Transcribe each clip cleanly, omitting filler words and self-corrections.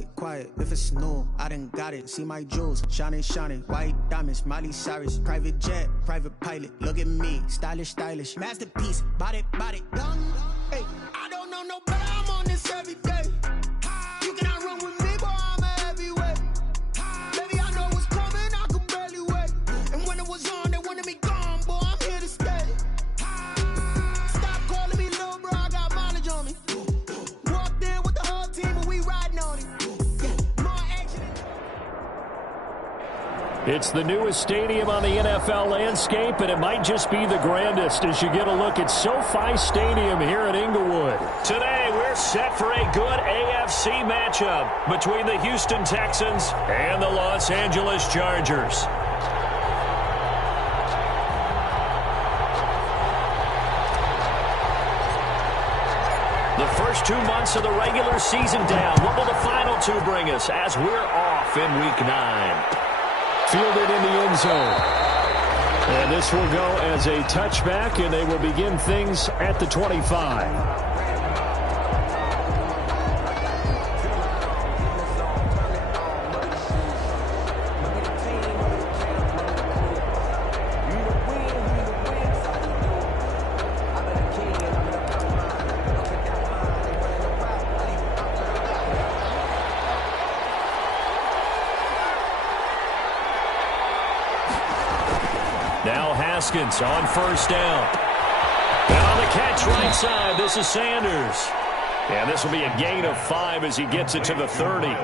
Quiet, quiet, if it's new, I done got it. See my jewels, shining, shining, white diamonds, Miley Cyrus. Private jet, private pilot, look at me, stylish, stylish. Masterpiece, body, body, young. Hey, I don't know no better, I'm on this every day. You cannot run with me, boy, I'm a heavyweight. Baby, I know what's coming, I can barely wait. And when it was on, they wanted me gone, boy, I'm here to stay. Stop calling me little bro, I got mileage on me. Walked in with the whole team and we riding on it. Yeah, more action. It's the newest stadium on the NFL landscape, and it might just be the grandest as you get a look at SoFi Stadium here in Inglewood. Today, we're set for a good AFC matchup between the Houston Texans and the Los Angeles Chargers. The first 2 months of the regular season down. What will the final two bring us as we're off in Week 9? Fielded in the end zone. And this will go as a touchback, and they will begin things at the 25. Now Haskins on first down. And on the catch right side, this is Sanders. And this will be a gain of 5 as he gets it to the 30.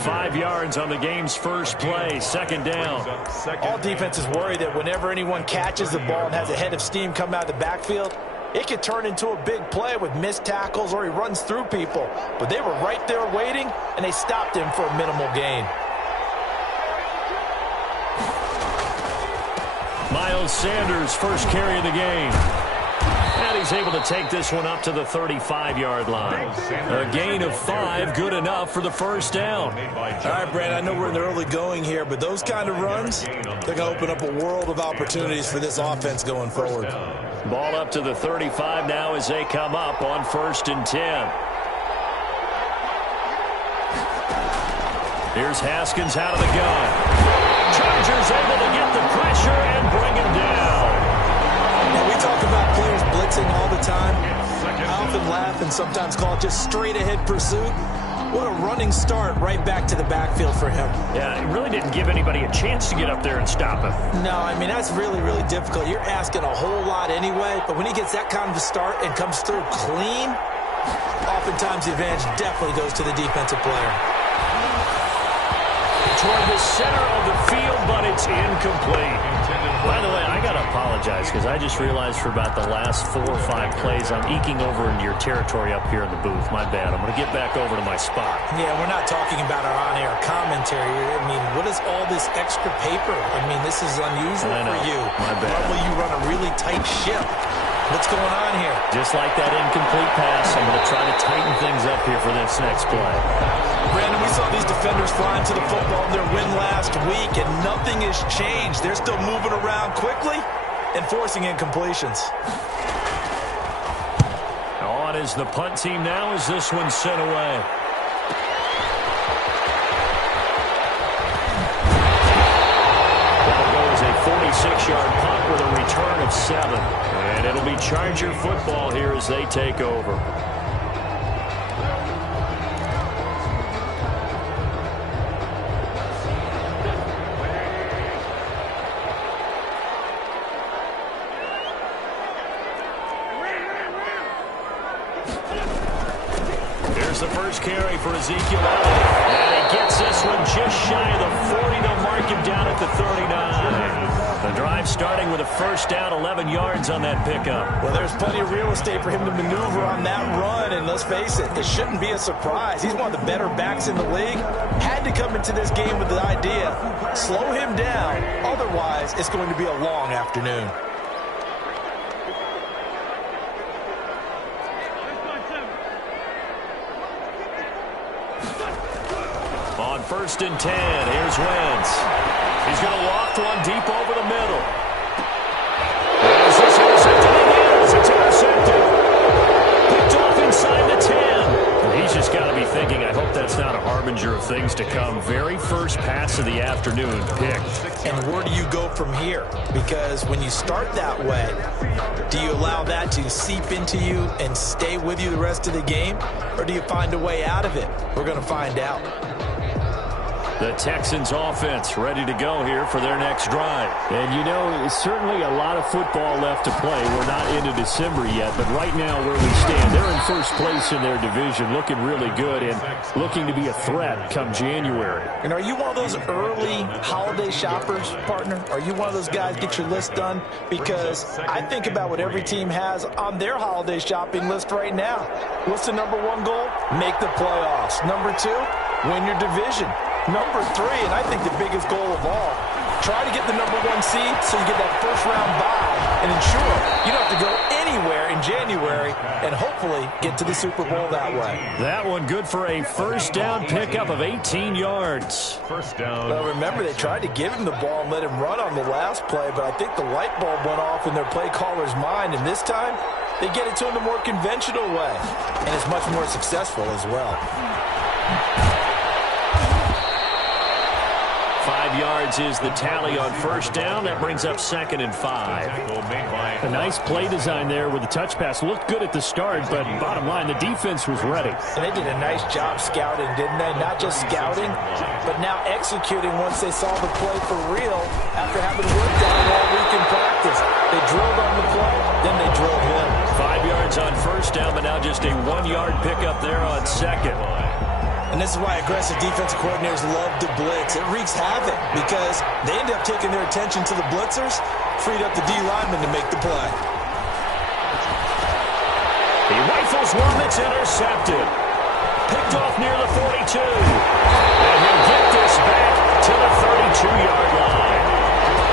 5 yards on the game's first play, second down. All defenses worry that whenever anyone catches the ball and has a head of steam come out of the backfield, it could turn into a big play with missed tackles or he runs through people. But they were right there waiting, and they stopped him for a minimal gain. Miles Sanders, first carry of the game. And he's able to take this one up to the 35-yard line. A gain of 5, good enough for the first down. All right, Brad, I know we're in the early going here, but those kind of runs, they're going to open up a world of opportunities for this offense going forward. Ball up to the 35 now as they come up on first and 10. Here's Haskins out of the gun. Chargers able to get the pressure and bring him down. Now, we talk about players blitzing all the time. I often laugh and sometimes call it just straight-ahead pursuit. What a running start right back to the backfield for him. Yeah, it really didn't give anybody a chance to get up there and stop him. No, I mean, that's really, really difficult. You're asking a whole lot anyway, but when he gets that kind of a start and comes through clean, oftentimes the advantage definitely goes to the defensive player. Toward the center of the field, but it's incomplete. By the way, I got to apologize because I just realized for about the last 4 or 5 plays I'm eking over into your territory up here in the booth. My bad. I'm going to get back over to my spot. Yeah, we're not talking about our on-air commentary. I mean, what is all this extra paper? I mean, this is unusual for you. My bad. Normally you run a really tight ship. What's going on here? Just like that incomplete pass, I'm going to try to tighten things up here for this next play. Brandon, we saw these defenders flying to the football in their win last week, and nothing has changed. They're still moving around quickly and forcing incompletions. On is the punt team now as this one's sent away. That'll go as a 46-yard punt with a return of 7. And it'll be Charger football here as they take over. Here's the first carry for Ezekiel Elliott. And he gets this one just shy of the 40. They'll mark him down at the 39. The drive starting with a first down, 11 yards on that pickup. Well, there's plenty of real estate for him to maneuver on that run, and let's face it, it shouldn't be a surprise. He's one of the better backs in the league. Had to come into this game with the idea, slow him down, otherwise it's going to be a long afternoon. On first and 10, here's Wentz. He's going to loft one deep over the middle. Is this intercepted? It is. It's intercepted. Picked off inside the 10. And he's just got to be thinking, I hope that's not a harbinger of And where do you go from here? Because when you start that way, do you allow that to seep into you and stay with you the rest of the game? Or do you find a way out of it? We're going to find out. The Texans offense ready to go here for their next drive. And you know, certainly a lot of football left to play. We're not into December yet, but right now where we stand, they're in first place in their division, looking really good and looking to be a threat come January. And are you one of those early holiday shoppers, partner? Are you one of those guys get your list done? Because I think about what every team has on their holiday shopping list right now. What's the number one goal? Make the playoffs. Number two, win your division. Number three, and I think the biggest goal of all, try to get the number one seed so you get that first round bye and ensure you don't have to go anywhere in January and hopefully get to the Super Bowl that way. That one good for a first down pickup of 18 yards. First down. Well, remember, they tried to give him the ball and let him run on the last play, but I think the light bulb went off in their play caller's mind, and this time they get it to him the more conventional way, and it's much more successful as well. 5 yards is the tally on first down. That brings up 2nd and 5. A nice play design there with the touch pass. Looked good at the start, but bottom line, the defense was ready. And they did a nice job scouting, didn't they? Not just scouting, but now executing once they saw the play for real after having worked on it all week in practice. They drilled on the play, then they drilled him. 5 yards on first down, but now just a 1-yard pickup there on second. And this is why aggressive defensive coordinators love to blitz. It wreaks havoc because they end up taking their attention to the blitzers, freed up the D lineman to make the play. He rifles one that's intercepted. Picked off near the 42. And he'll get this back to the 32-yard line.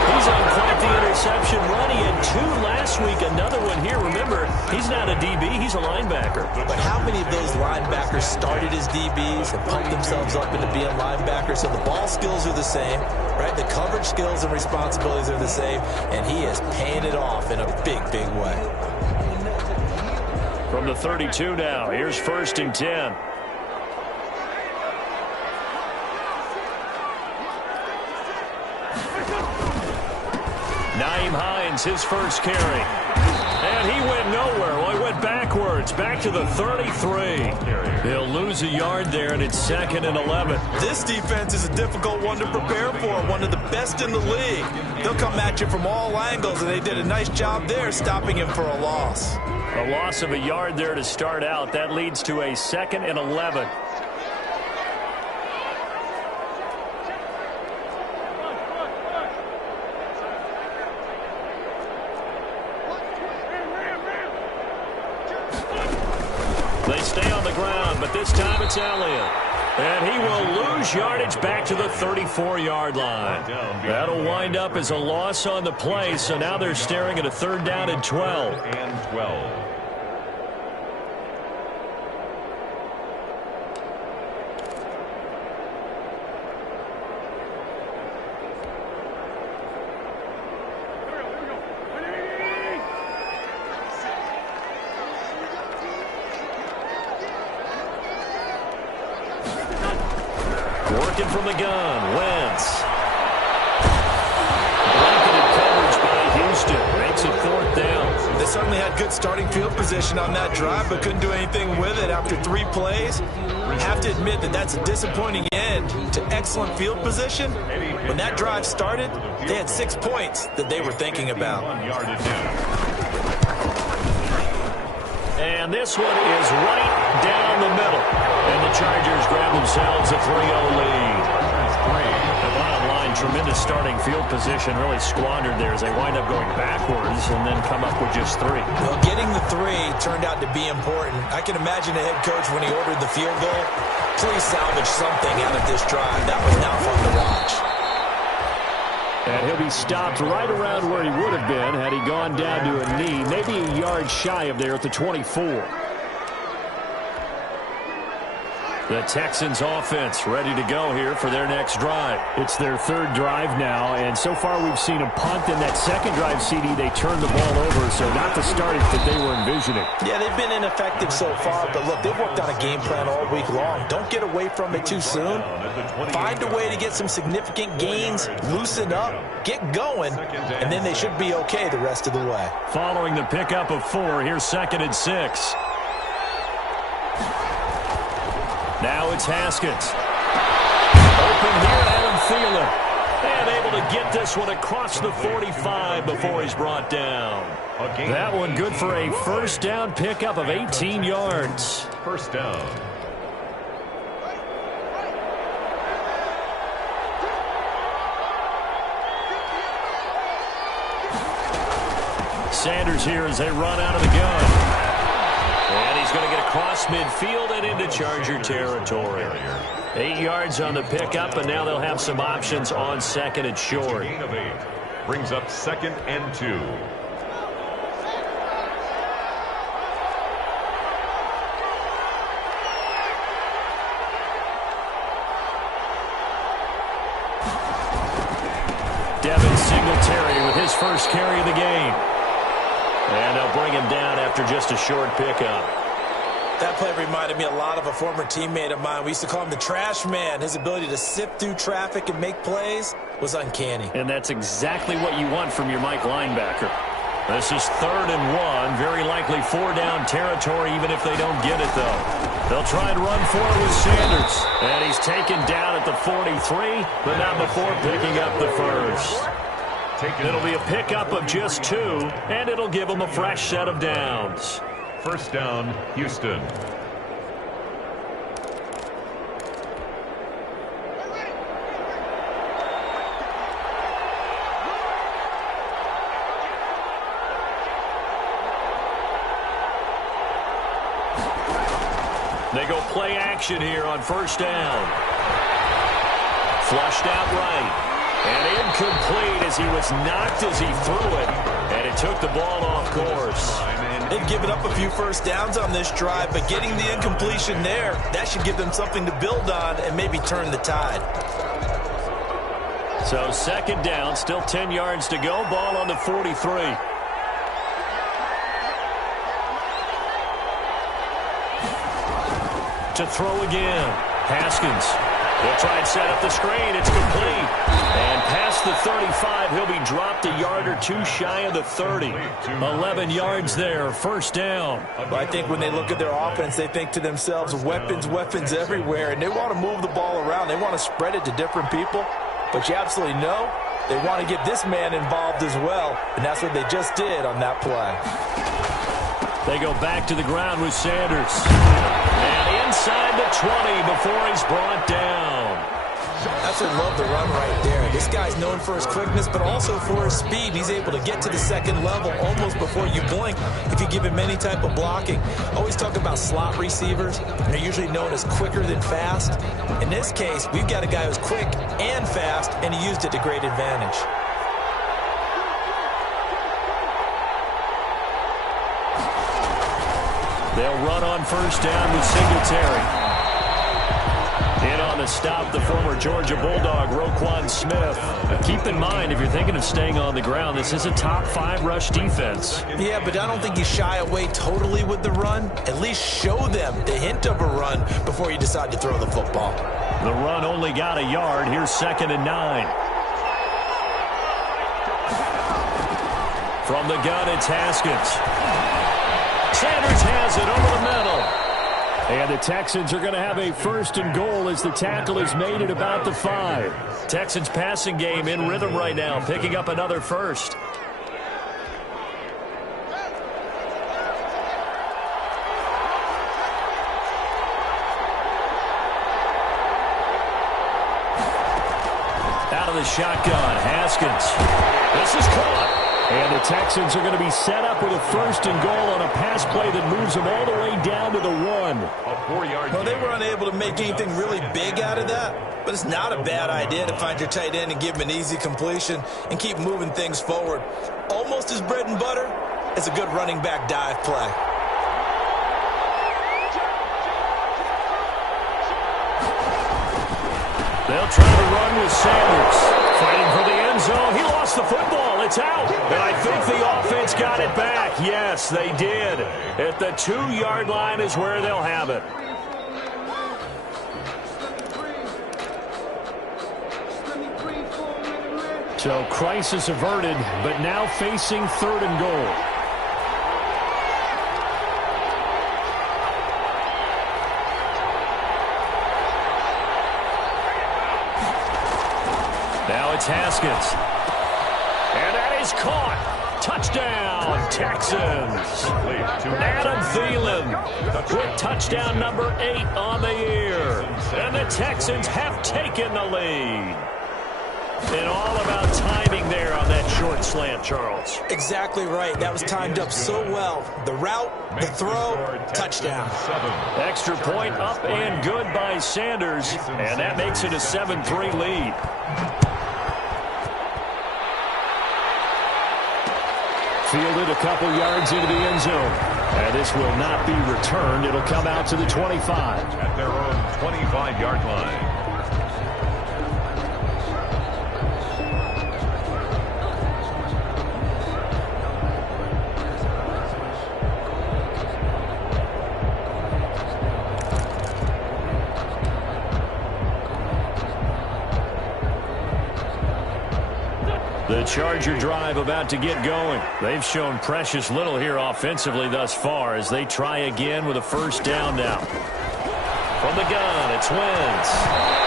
He's on quite the interception run. He had 2 last week, another one here. Remember, he's not a DB, he's a linebacker. But how many of those linebackers started as DBs and pumped themselves up into being linebackers? So the ball skills are the same, right? The coverage skills and responsibilities are the same, and he is paying it off in a big, big way. From the 32 now, here's 1st and 10. Naeem Hines, his first carry. And he went nowhere. Well, he went backwards, back to the 33. He'll lose a yard there, and it's 2nd and 11. This defense is a difficult one to prepare for, one of the best in the league. They'll come at you from all angles, and they did a nice job there stopping him for a loss. A loss of a yard there to start out. That leads to a 2nd and 11. They stay on the ground, but this time it's Elliott. And he will lose yardage back to the 34-yard line. That'll wind up as a loss on the play, so now they're staring at a 3rd down and 12. Working from the gun, Wentz. Blanketed coverage by Houston. Makes it 4th down. They certainly had good starting field position on that drive, but couldn't do anything with it after 3 plays. Have to admit that that's a disappointing end to excellent field position. When that drive started, they had 6 points that they were thinking about. And this one is right down the middle. And the Chargers grab themselves a 3-0 lead. The bottom line, tremendous starting field position, really squandered there as they wind up going backwards and then come up with just 3. Well, getting the 3 turned out to be important. I can imagine the head coach when he ordered the field goal. Please salvage something out of this drive. That was not fun to watch. And he'll be stopped right around where he would have been had he gone down to a knee, maybe a yard shy of there at the 24. The Texans offense ready to go here for their next drive. It's their third drive now, and so far we've seen a punt. In that second drive, CD, they turned the ball over, so not the start that they were envisioning. Yeah, they've been ineffective so far, but look, they've worked on a game plan all week long. Don't get away from it too soon. Find a way to get some significant gains, loosen up, get going, and then they should be okay the rest of the way. Following the pickup of 4, here's 2nd and 6. Now it's Haskins. Open here, Adam Thielen. And able to get this one across the 45 before he's brought down. That one good for a first down pickup of 18 yards. First down. Sanders here as they run out of the gun. And he's going to get across midfield and into Charger territory. 8 yards on the pickup, and now they'll have some options on 2nd and short. Gain of 8. Brings up 2nd and 2. Devin Singletary with his first carry of the game. And they'll bring him down after just a short pickup. That play reminded me a lot of a former teammate of mine. We used to call him the trash man. His ability to sift through traffic and make plays was uncanny. And that's exactly what you want from your Mike linebacker. This is 3rd and 1. Very likely 4-down territory even if they don't get it, though. They'll try and run for it with Sanders. And he's taken down at the 43, but not before picking up the first. It'll be a pickup of just 2, and it'll give them a fresh set of downs. First down, Houston. They go play action here on first down. Flushed out right. And incomplete as he was knocked as he threw it. And it took the ball off course. They've given up a few first downs on this drive, but getting the incompletion there, that should give them something to build on and maybe turn the tide. So 2nd down, still 10 yards to go. Ball on the 43. To throw again. Haskins. He'll try and set up the screen. It's complete. And past the 35, he'll be dropped a yard or 2 shy of the 30. 11 yards there, first down. Well, I think when they look at their offense, they think to themselves, weapons, weapons everywhere, and they want to move the ball around. They want to spread it to different people. But you absolutely know they want to get this man involved as well, and that's what they just did on that play. They go back to the ground with Sanders. And inside the 20 before he's brought down. That's what I love the run right there. This guy's known for his quickness, but also for his speed. He's able to get to the 2nd level almost before you blink if you give him any type of blocking. Always talk about slot receivers. They're usually known as quicker than fast. In this case, we've got a guy who's quick and fast, and he used it to great advantage. They'll run on first down with Singletary. In on the stop, the former Georgia Bulldog, Roquan Smith. Keep in mind, if you're thinking of staying on the ground, this is a top 5 rush defense. Yeah, but I don't think you shy away totally with the run. At least show them the hint of a run before you decide to throw the football. The run only got a yard. Here's 2nd and 9. From the gun, it's Haskins. Sanders has it over the middle. And the Texans are going to have a 1st and goal as the tackle is made at about the 5. Texans passing game in rhythm right now, picking up another first. Out of the shotgun, Haskins. This is caught. And the Texans are going to be set up with a 1st and goal on a pass play that moves them all the way down to the 1. A 4-yard Well, they were unable to make anything really big out of that, but it's not a bad idea to find your tight end and give him an easy completion and keep moving things forward. Almost as bread and butter as a good running back dive play. They'll try to run with Sanders. Fighting for the end zone. He lost the football. It's out. And I think the offense got it back. Yes, they did. At the 2-yard line is where they'll have it. So crisis averted, but now facing 3rd and goal. Now it's Haskins. And that is caught. Touchdown, Texans. Adam Thielen with touchdown number 8 on the year. And the Texans have taken the lead. And all about timing there on that short slant, Charles. Exactly right. That was timed up so well. The route, the throw, touchdown. Extra point up and good by Sanders. And that makes it a 7-3 lead. Fielded a couple yards into the end zone. And this will not be returned. It'll come out to the 25. At their own 25-yard line. The Charger drive about to get going. They've shown precious little here offensively thus far as they try again with a first down now. From the gun, it's Wentz.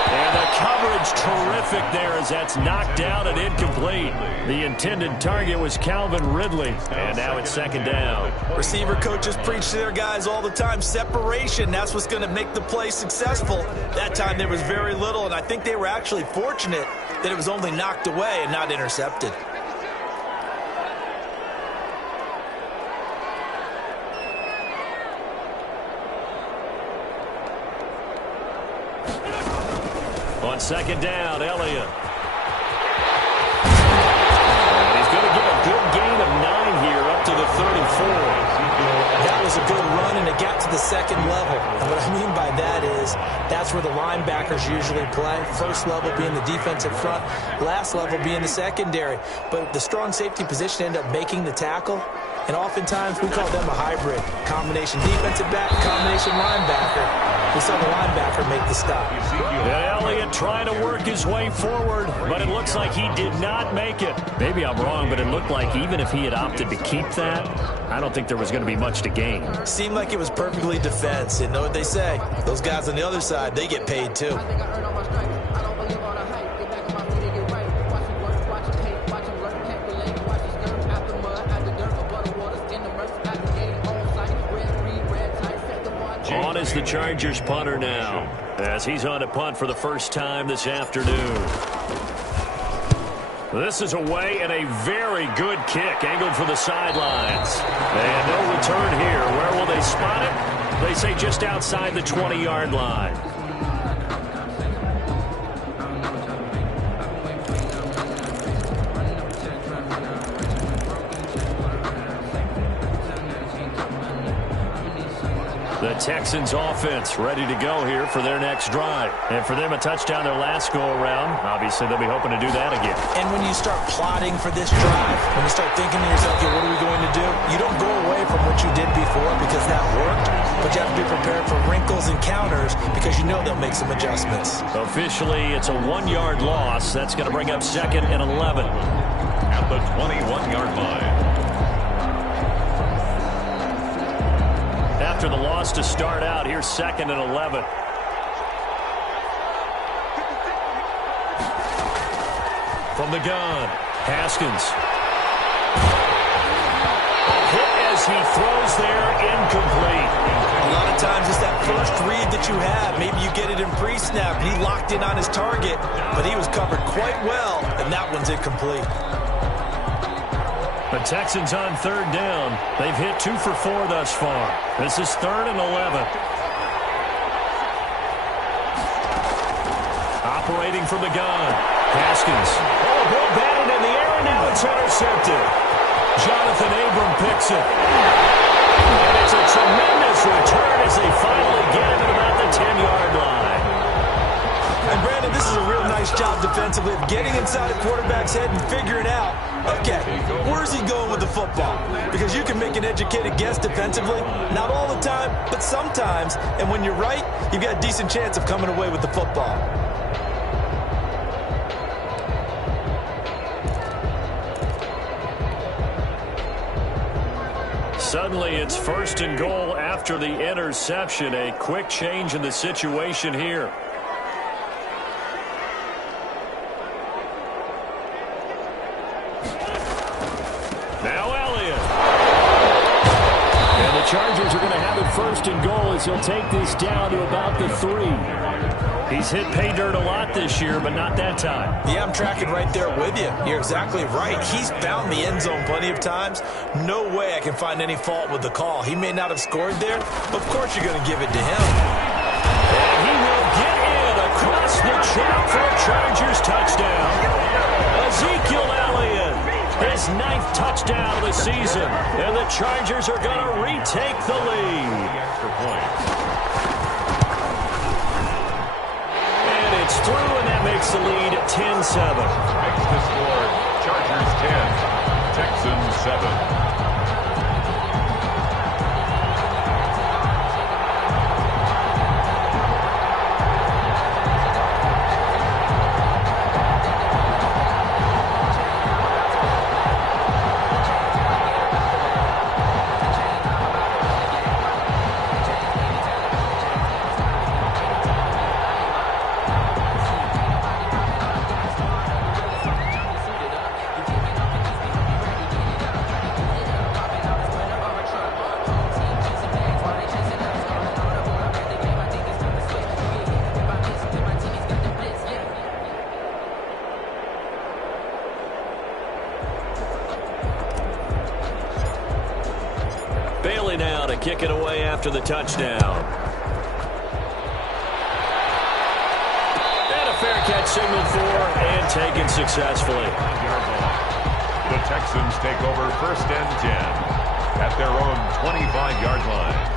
And the coverage terrific there as that's knocked down and incomplete. The intended target was Calvin Ridley. And now it's 2nd down. Receiver coaches preach to their guys all the time. Separation, that's what's going to make the play successful. That time there was very little, and I think they were actually fortunate that it was only knocked away and not intercepted. On 2nd down, Elliott. And he's going to get a good gain of 9 here up to the 34. That was a good run, and it got to the 2nd level. And what I mean by that is that's where the linebackers usually play. First level being the defensive front, last level being the secondary. But the strong safety position ended up making the tackle. And oftentimes we call them a hybrid. Combination defensive back, combination linebacker. We saw the linebacker make the stop. Yeah, Elliott trying to work his way forward, but it looks like he did not make it. Maybe I'm wrong, but it looked like even if he had opted to keep that, I don't think there was going to be much to gain. Seemed like it was perfectly defense. You know what they say? Those guys on the other side, they get paid too. On is the Chargers punter now, as he's on a punt for the first time this afternoon. This is away and a very good kick, angled for the sidelines. And no return here. Where will they spot it? They say just outside the 20-yard line. The Texans offense ready to go here for their next drive. And for them, a touchdown their last go-around. Obviously, they'll be hoping to do that again. And when you start plotting for this drive, when you start thinking to yourself, okay, what are we going to do? You don't go away from what you did before because that worked, but you have to be prepared for wrinkles and counters because you know they'll make some adjustments. Officially, it's a 1-yard loss. That's going to bring up 2nd and 11. At the 21-yard line. After the loss to start out, here's 2nd and 11. From the gun, Haskins. Hit as he throws there, incomplete. A lot of times it's that first read that you have. Maybe you get it in pre-snap. He locked in on his target, but he was covered quite well, and that one's incomplete. The Texans on 3rd down. They've hit 2 for 4 thus far. This is 3rd and 11. Operating from the gun. Haskins. Oh, ball batted in the air, and now it's intercepted. Jonathan Abram picks it. And it's a tremendous return as they finally get him at about the 10-yard line. And Brandon, this is a real nice job defensively of getting inside a quarterback's head and figuring out, okay, where's he going with the football? Because you can make an educated guess defensively, not all the time, but sometimes. And when you're right, you've got a decent chance of coming away with the football. Suddenly, it's 1st and goal after the interception. A quick change in the situation here. Now Elliott. And the Chargers are going to have it 1st and goal as he'll take this down to about the 3. He's hit pay dirt a lot this year, but not that time. Yeah, I'm tracking right there with you. You're exactly right. He's found the end zone plenty of times. No way I can find any fault with the call. He may not have scored there, but of course you're going to give it to him. And he will get in across the chop for a Chargers touchdown. Ezekiel Elliott, his 9th touchdown of the season. And the Chargers are going to retake the lead. Extra point. It's through, and that makes the lead 10-7. Makes the score Chargers 10, Texans 7. Bailey now to kick it away after the touchdown. And a fair catch signaled for and taken successfully. The Texans take over 1st and 10 at their own 25-yard line.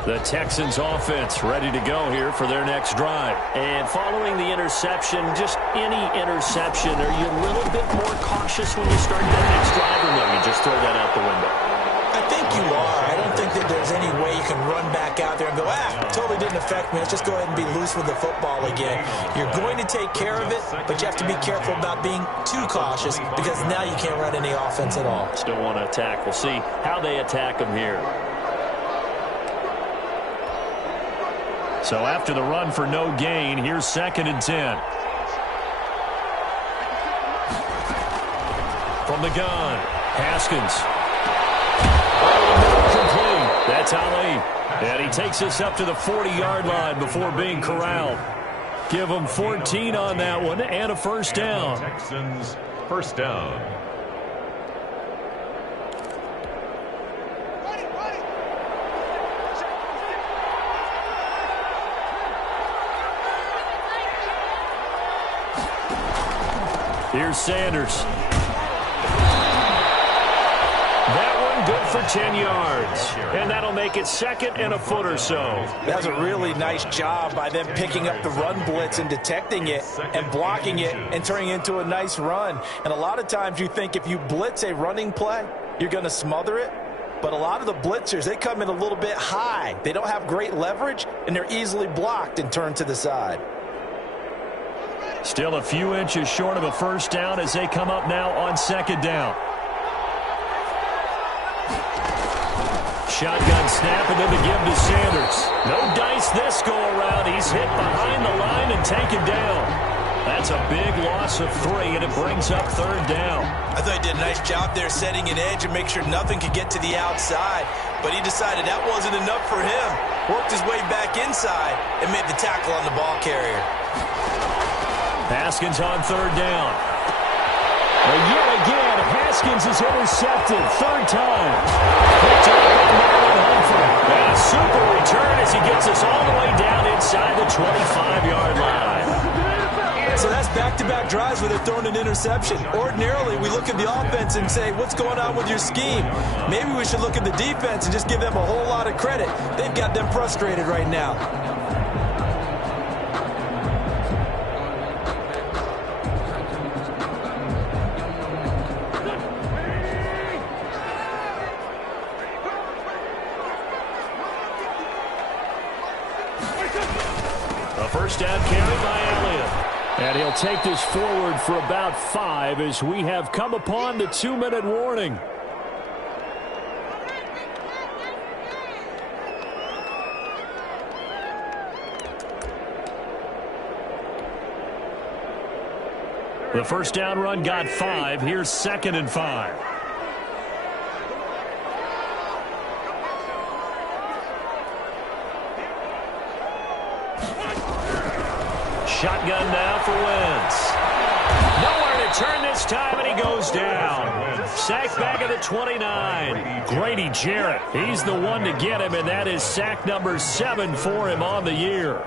The Texans offense ready to go here for their next drive. And following the interception, just any interception, are you a little bit more cautious when you start that next drive, or no, you just throw that out the window? I think you are. I don't think that there's any way you can run back out there and go, totally didn't affect me. Let's just go ahead and be loose with the football again. You're going to take care of it, but you have to be careful about being too cautious because now you can't run any offense at all. Still want to attack. We'll see how they attack them here. So after the run for no gain, here's 2nd and 10. From the gun, Haskins. Complete. That's Ali. And he takes us up to the 40-yard line before being corralled. Give him 14 on that one and a 1st down. Texans 1st down. Here's Sanders. That one good for 10 yards. And that'll make it 2nd and a foot or so. That's a really nice job by them picking up the run blitz and detecting it and blocking it and turning it into a nice run. And a lot of times you think if you blitz a running play, you're going to smother it. But a lot of the blitzers, they come in a little bit high. They don't have great leverage, and they're easily blocked and turned to the side. Still a few inches short of a 1st down as they come up now on 2nd down. Shotgun snap and then the give to Sanders. No dice this go around. He's hit behind the line and taken down. That's a big loss of 3, and it brings up 3rd down. I thought he did a nice job there setting an edge and make sure nothing could get to the outside. But he decided that wasn't enough for him. Worked his way back inside and made the tackle on the ball carrier. Haskins on 3rd down. And yet again, Haskins is intercepted. 3rd time. And a super return as he gets us all the way down inside the 25-yard line. So that's back-to-back drives where they're throwing an interception. Ordinarily, we look at the offense and say, what's going on with your scheme? Maybe we should look at the defense and just give them a whole lot of credit. They've got them frustrated right now. A first down carry by Elliott. And he'll take this forward for about 5 as we have come upon the 2-minute warning. The first down run got 5. Here's 2nd and 5. Shotgun now for Wentz. Nowhere to turn this time, and he goes down. Sack back at the 29. Grady Jarrett, he's the one to get him, and that is sack number 7 for him on the year.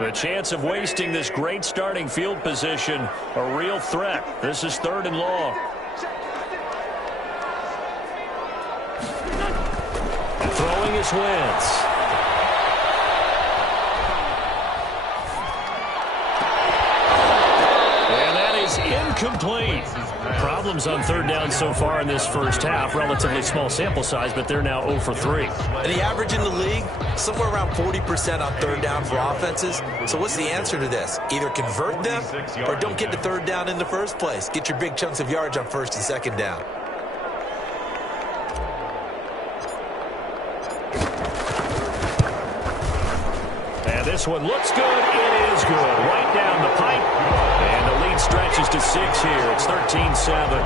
The chance of wasting this great starting field position, a real threat. This is 3rd and long. Throwing is Wentz. And that is incomplete. Problems on 3rd down so far in this first half. Relatively small sample size, but they're now 0 for 3. And the average in the league, somewhere around 40% on 3rd down for offenses. So what's the answer to this? Either convert them or don't get to 3rd down in the first place. Get your big chunks of yards on 1st and 2nd down. And this one looks good. It is good. Right down the pipe. And the lead stretches to 6 here. It's 13-7.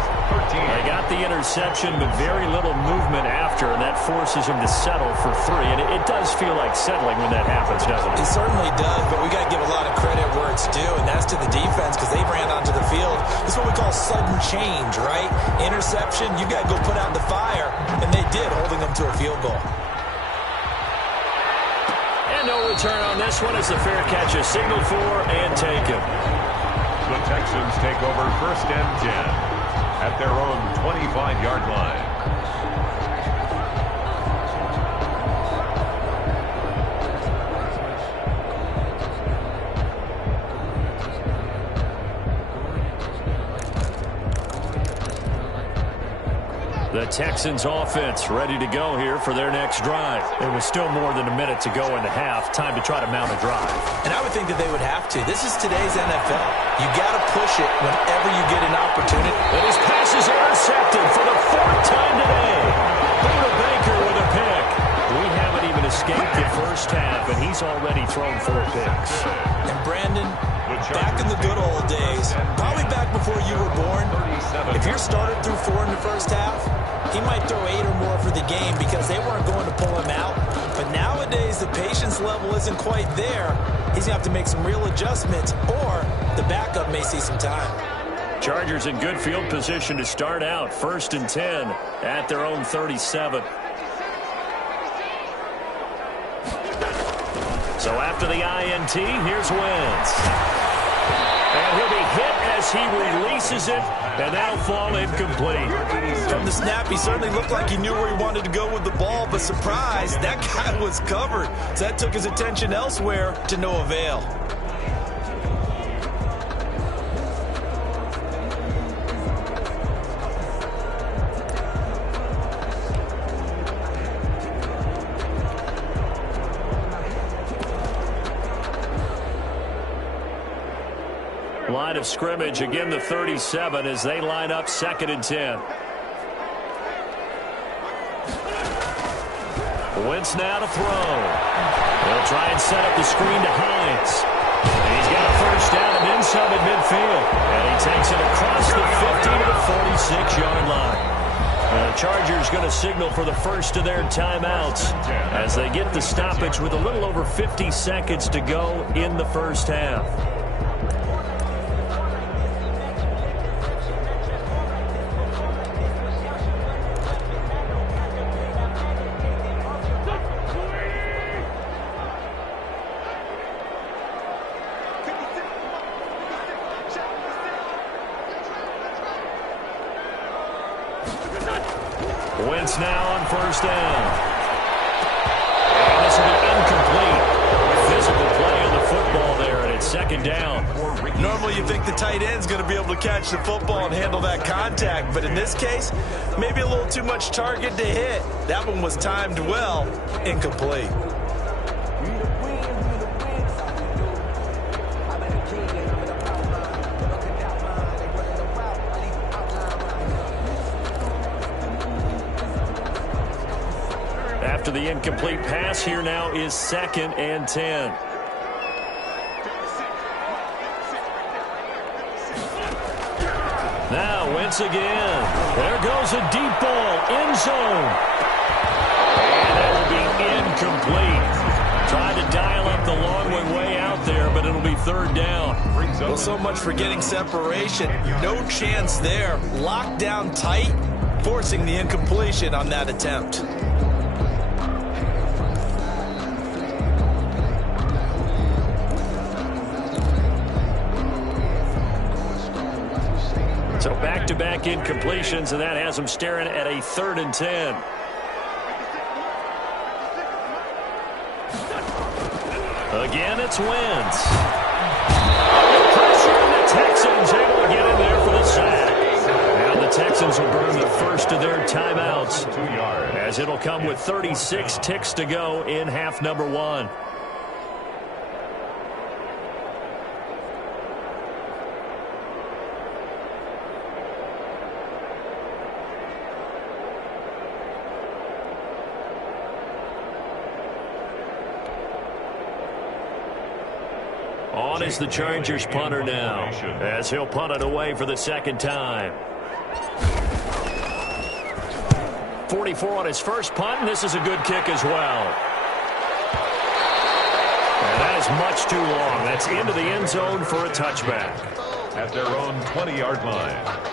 They got the interception, but very little movement after, and that forces him to settle for 3. And it does feel like settling when that happens, doesn't it? It certainly does, but we got to give a lot of credit where it's due, and that's to the defense because they ran onto the field. This is what we call sudden change, right? Interception, you got to go put out the fire, and they did, holding them to a field goal. And no return on this one as the fair catch is signaled for and taken. The Texans take over 1st and 10 at their own 25-yard line. The Texans offense ready to go here for their next drive. It was still more than a minute to go in the half. Time to try to mount a drive. And I would think that they would have to. This is today's NFL. You got to push it whenever you get an opportunity. And his pass is intercepted for the 4th time today. Buda Baker with a pick. We haven't even escaped the first half, and he's already thrown 4 picks. And Brandon, back in the good old days, probably back before you were born, if you're started through 4 in the first half, he might throw 8 or more for the game because they weren't going to pull him out. But nowadays, the patience level isn't quite there. He's going to have to make some real adjustments, or the backup may see some time. Chargers in good field position to start out. 1st and 10 at their own 37. So after the INT, here's Wentz. And he'll be hit as he releases it, and that'll fall incomplete. From the snap, he certainly looked like he knew where he wanted to go with the ball, but surprise, that guy was covered. So that took his attention elsewhere to no avail. Line of scrimmage, again the 37 as they line up 2nd and 10. Wentz now to throw. He'll try and set up the screen to Hines. And he's got a first down and then some at midfield. And he takes it across the 50 to the 46-yard line. The Chargers going to signal for the first of their timeouts as they get the stoppage with a little over 50 seconds to go in the first half. Wentz now on first down. And this will be incomplete. Physical play on the football there, and it's second down. Normally you think the tight end's going to be able to catch the football and handle that contact, but in this case, maybe a little too much target to hit. That one was timed well, incomplete. After the incomplete pass, here now is 2nd and 10. Now Wentz again. There goes a deep ball, end zone. And that will be incomplete. Tried to dial up the long way out there, but it'll be 3rd down. Well, so much for getting separation. No chance there. Locked down tight, forcing the incompletion on that attempt. So back-to-back incompletions, and that has them staring at a 3rd and 10. Again, it's Wentz. Pressure, and the Texans able to get in there for the sack. Now the Texans will burn the first of their timeouts, as it'll come with 36 ticks to go in half number 1. On is the Chargers punter now, as he'll punt it away for the 2nd time. 44 on his first punt, and this is a good kick as well. And that is much too long. That's into the end zone for a touchback. At their own 20-yard line.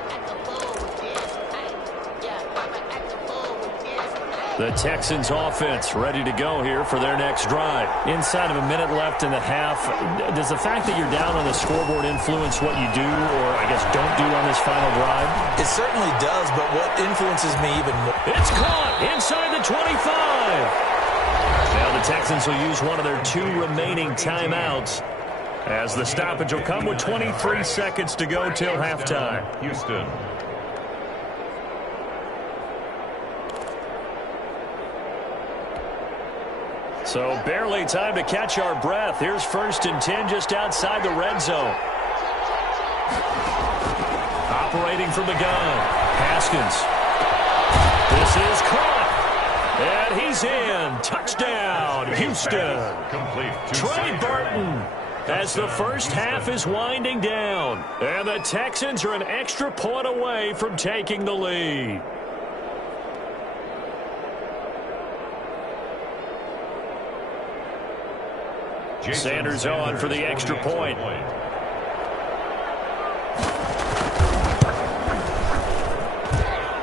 The Texans offense ready to go here for their next drive. Inside of a minute left in the half, does the fact that you're down on the scoreboard influence what you do, or I guess don't do on this final drive? It certainly does, but what influences me even more... It's caught inside the 25. Now the Texans will use one of their 2 remaining timeouts, as the stoppage will come with 23 seconds to go till halftime. Houston. So barely time to catch our breath. Here's 1st and 10 just outside the red zone. Operating from the gun, Haskins. This is caught. And he's in. Touchdown, Houston. Complete. Trey Burton, as the first half is winding down. And the Texans are an extra point away from taking the lead. Sanders on for the extra point.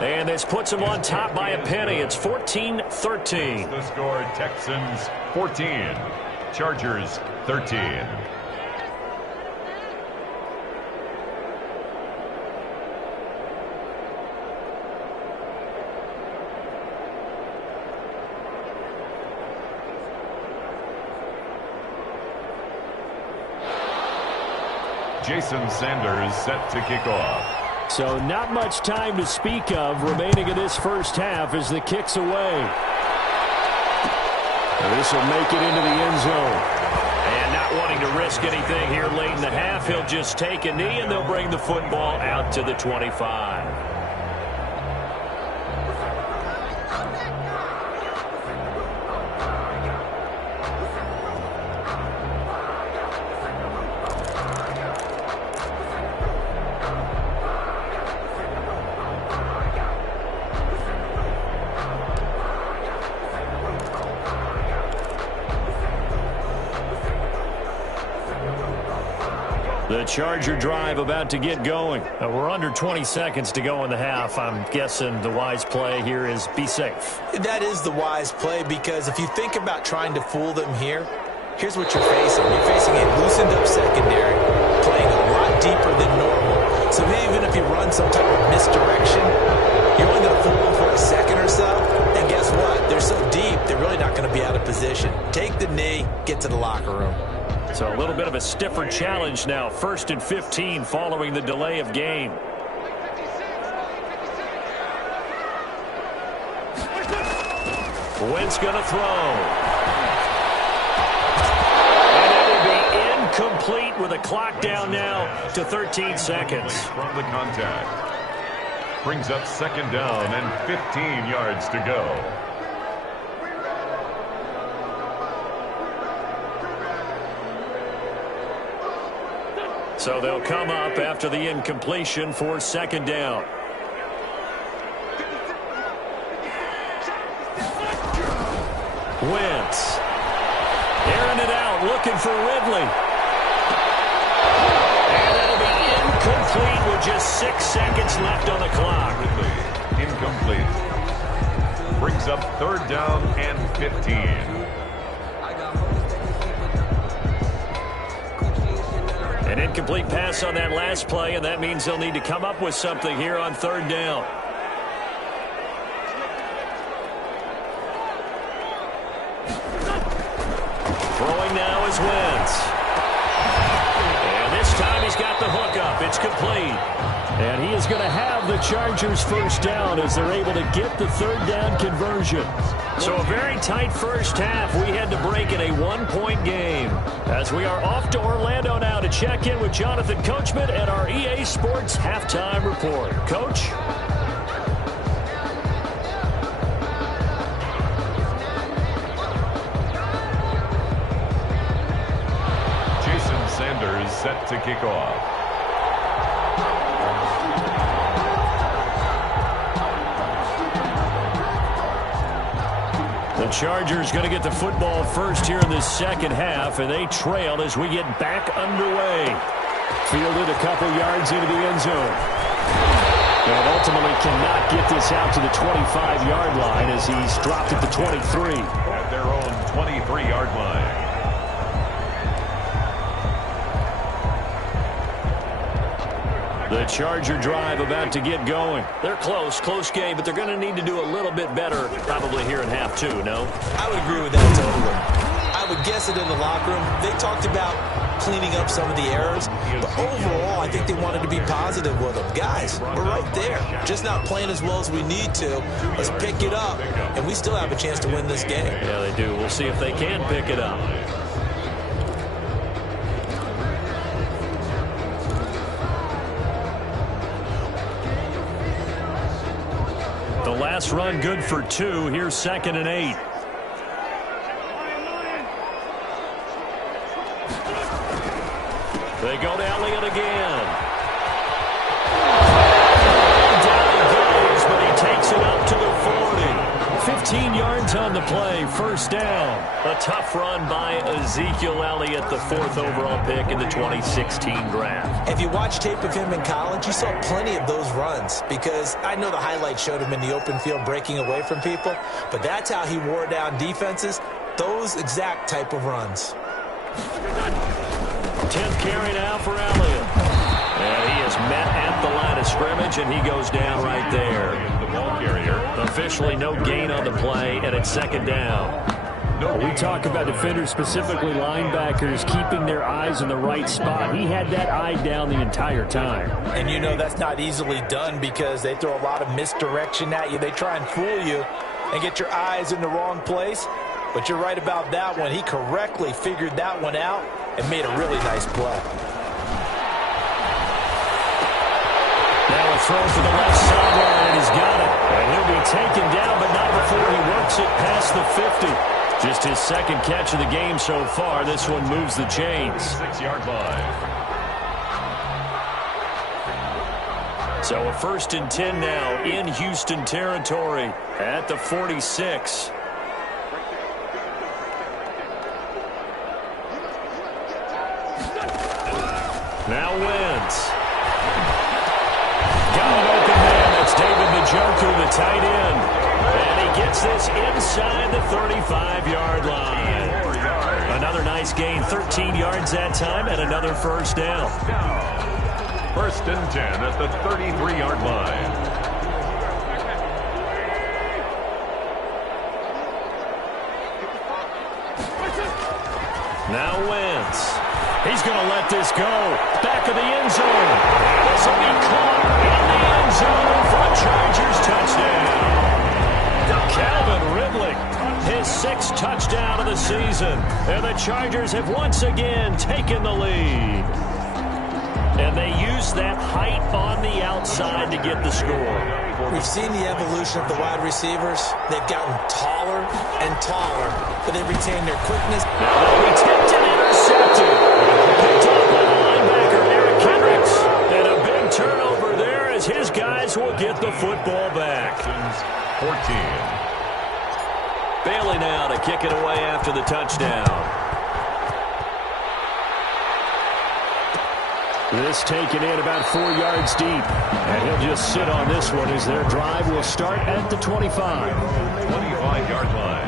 And this puts him on top by a penny. It's 14-13. The score, Texans 14, Chargers 13. Jason Sanders set to kick off. So not much time to speak of remaining in this first half as the kick's away. This will make it into the end zone. And not wanting to risk anything here late in the half, he'll just take a knee and they'll bring the football out to the 25. The Charger drive about to get going. We're under 20 seconds to go in the half. I'm guessing the wise play here is be safe. That is the wise play, because if you think about trying to fool them here, here's what you're facing. You're facing a loosened up secondary, playing a lot deeper than normal. So even if you run some type of misdirection, you're only going to fool them for a second or going to be out of position. Take the knee, get to the locker room. So a little bit of a stiffer challenge now. 1st and 15 following the delay of game. Wentz going to throw. And it will be incomplete with a clock down now to 13 seconds. From the contact. Brings up 2nd down and 15 yards to go. So they'll come up after the incompletion for 2nd down. Wentz. Airing it out, looking for Ridley. And that'll be incomplete with just 6 seconds left on the clock. Ridley, incomplete. Brings up 3rd down and 15. An incomplete pass on that last play, and that means they'll need to come up with something here on 3rd down. Throwing now is Wentz. And this time he's got the hook up. It's complete. And he is going to have the Chargers 1st down as they're able to get the 3rd down conversion. So a very tight first half. We had to break in a 1-point game. As we are off to Orlando now to check in with Jonathan Coachman and our EA Sports Halftime Report. Coach? Sanders set to kick off. The Chargers going to get the football first here in the 2nd half, and they trail as we get back underway. Fielded a couple yards into the end zone. And ultimately cannot get this out to the 25-yard line as he's dropped at the 23. At their own 23-yard line. The Charger drive about to get going. They're close game, but they're going to need to do a little bit better probably here in half 2, no? I would agree with that totally. I would guess it in the locker room. They talked about cleaning up some of the errors, but overall, I think they wanted to be positive with them. Guys, we're right there. Just not playing as well as we need to. Let's pick it up, and we still have a chance to win this game. Yeah, they do. We'll see if they can pick it up. The last run good for 2. Here's 2nd and 8. They go to Elliott again. Down he goes, but he takes it up to the 40. 15 yards on the play, 1st down. A tough run by Ezekiel Elliott, the 4th overall pick in the 2016 draft. If you watch tape of him in college, you saw plenty of those runs because I know the highlights showed him in the open field breaking away from people, but that's how he wore down defenses, those exact type of runs. 10th carry now for Elliott. And he is met at the line of scrimmage, and he goes down right there. The ball carrier. Officially no gain on the play, and it's 2nd down. We talk about defenders, specifically linebackers, keeping their eyes in the right spot. He had that eye down the entire time. And you know that's not easily done because they throw a lot of misdirection at you. They try and fool you and get your eyes in the wrong place. But you're right about that one. He correctly figured that one out and made a really nice play. Now a throw for the left sideline, and he's got it. And he'll be taken down, but not before he works it past the 50. Just his 2nd catch of the game so far. This one moves the chains. 6-yard line. So a 1st and 10 now in Houston territory at the 46. Now Wentz. Got an open man. That's David Njoku, the tight end. And he gets this inside the 35-yard line. Another nice gain, 13 yards that time, and another 1st down. 1st and 10 at the 33-yard line. Now Wentz. He's going to let this go. Back of the end zone. This will be caught in the end zone for a Chargers touchdown. Calvin Ridley, his 6th touchdown of the season. And the Chargers have once again taken the lead. And they use that height on the outside to get the score. We've seen the evolution of the wide receivers. They've gotten taller and taller, but they've retained their quickness. Now they'll be tipped and intercepted. Picked off by the linebacker, Eric Kendricks. And a big turnover there as his guys will get the football back. 14. Bailey now to kick it away after the touchdown. This taken in about 4 yards deep. And he'll just sit on this one as their drive will start at the 25. 25-yard line.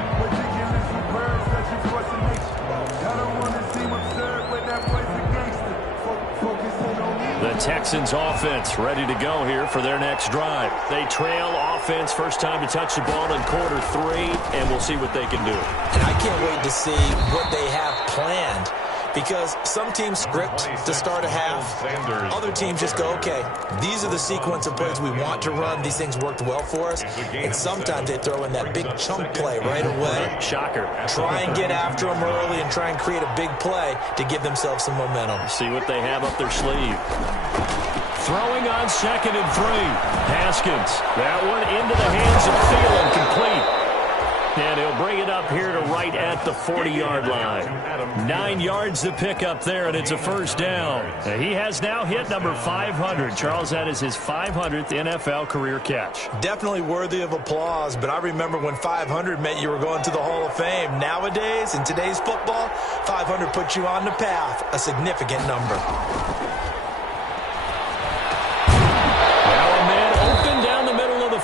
The Texans offense ready to go here for their next drive. They trail offense, first time to touch the ball in quarter 3, and we'll see what they can do. And I can't wait to see what they have planned, because some teams script to start a half. Other teams just go, okay, these are the sequence of plays we want to run. These things worked well for us. And sometimes they throw in that big chunk play right away. Shocker. Try and get after them early and try and create a big play to give themselves some momentum. See what they have up their sleeve. Throwing on 2nd and 3. Haskins. That one into the hands of Thielen, complete. And he'll bring it up here to right at the 40-yard line. 9 yards to pick up there, and it's a first down. He has now hit number 500. Charles, that is his 500th NFL career catch. Definitely worthy of applause, but I remember when 500 meant you were going to the Hall of Fame. Nowadays, in today's football, 500 puts you on the path, a significant number.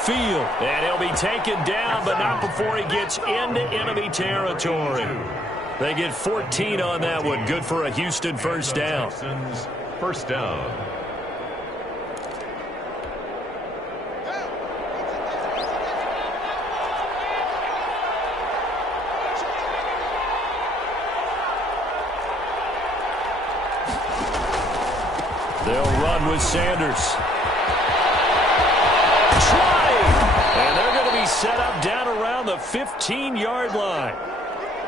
Field, and he'll be taken down, but not before he gets into enemy territory. They get 14 on that one. Good for a Houston first down. First down. They'll run with Sanders. Set up down around the 15-yard line.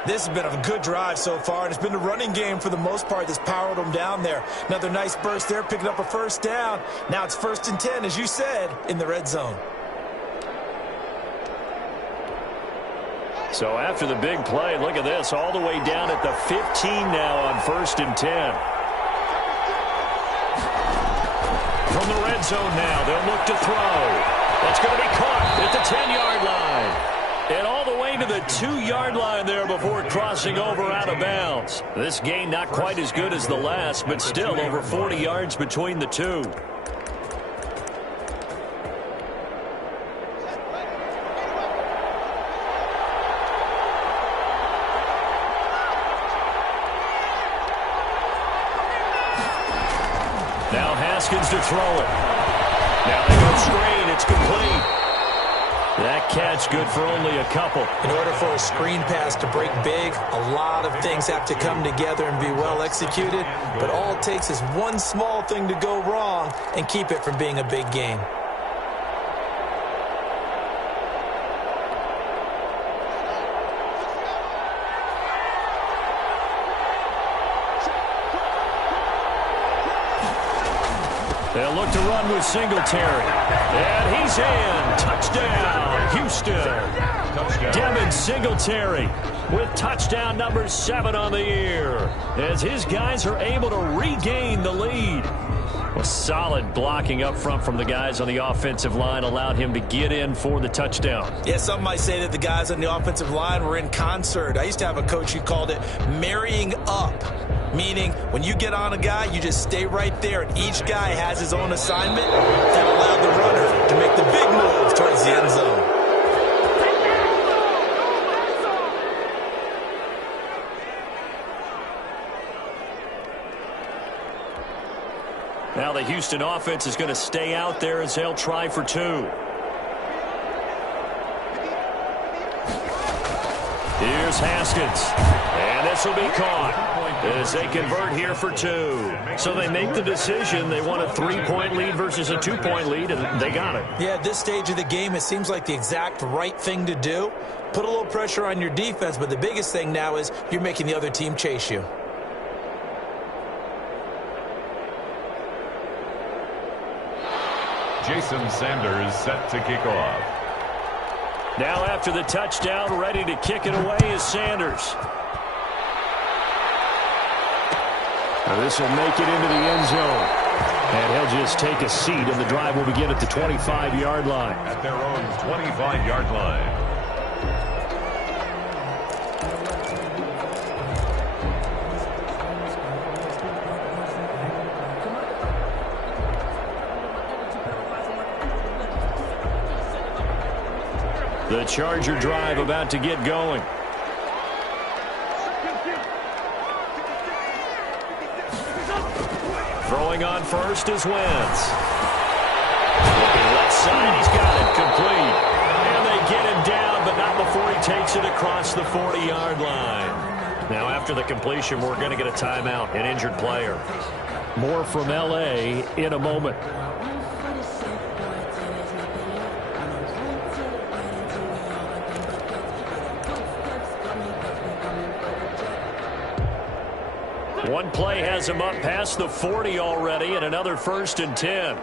This has been a good drive so far, and it's been the running game for the most part that's powered them down there. Another nice burst there, picking up a first down. Now it's 1st and 10, as you said, in the red zone. So after the big play, look at this, all the way down at the 15 now on 1st and 10. From the red zone now, they'll look to throw. It's going to be caught at the 10-yard line. And all the way to the 2-yard line there before crossing over out of bounds. This gain not quite as good as the last, but still over 40 yards between the two. Now Haskins to throw it. Now they go screen. It's complete. That catch good for only a couple. In order for a screen pass to break big, a lot of things have to come together and be well executed. But all it takes is one small thing to go wrong and keep it from being a big game. They'll look to run with Singletary. And he's in. Touchdown, Houston. Touchdown. Devin Singletary with touchdown number 7 on the year as his guys are able to regain the lead. Well, solid blocking up front from the guys on the offensive line allowed him to get in for the touchdown. Yeah, some might say that the guys on the offensive line were in concert. I used to have a coach who called it marrying up. Meaning, when you get on a guy, you just stay right there, and each guy has his own assignment. That allowed the runner to make the big move towards the end zone. Now the Houston offense is going to stay out there as they'll try for 2. Here's Haskins. And this will be caught as they convert here for 2. So they make the decision. They want a 3-point lead versus a 2-point lead, and they got it. Yeah, at this stage of the game, it seems like the exact right thing to do. Put a little pressure on your defense, but the biggest thing now is you're making the other team chase you. Jason Sanders set to kick off. Now after the touchdown, ready to kick it away is Sanders. Now this will make it into the end zone. And he'll just take a seat, and the drive will begin at the 25-yard line. At their own 25-yard line. The Charger drive about to get going. Throwing on first is Wentz. Looking left side, he's got it complete. And they get him down, but not before he takes it across the 40-yard line. Now after the completion, we're going to get a timeout, an injured player. More from L.A. in a moment. One play has him up past the 40 already, and another 1st and 10.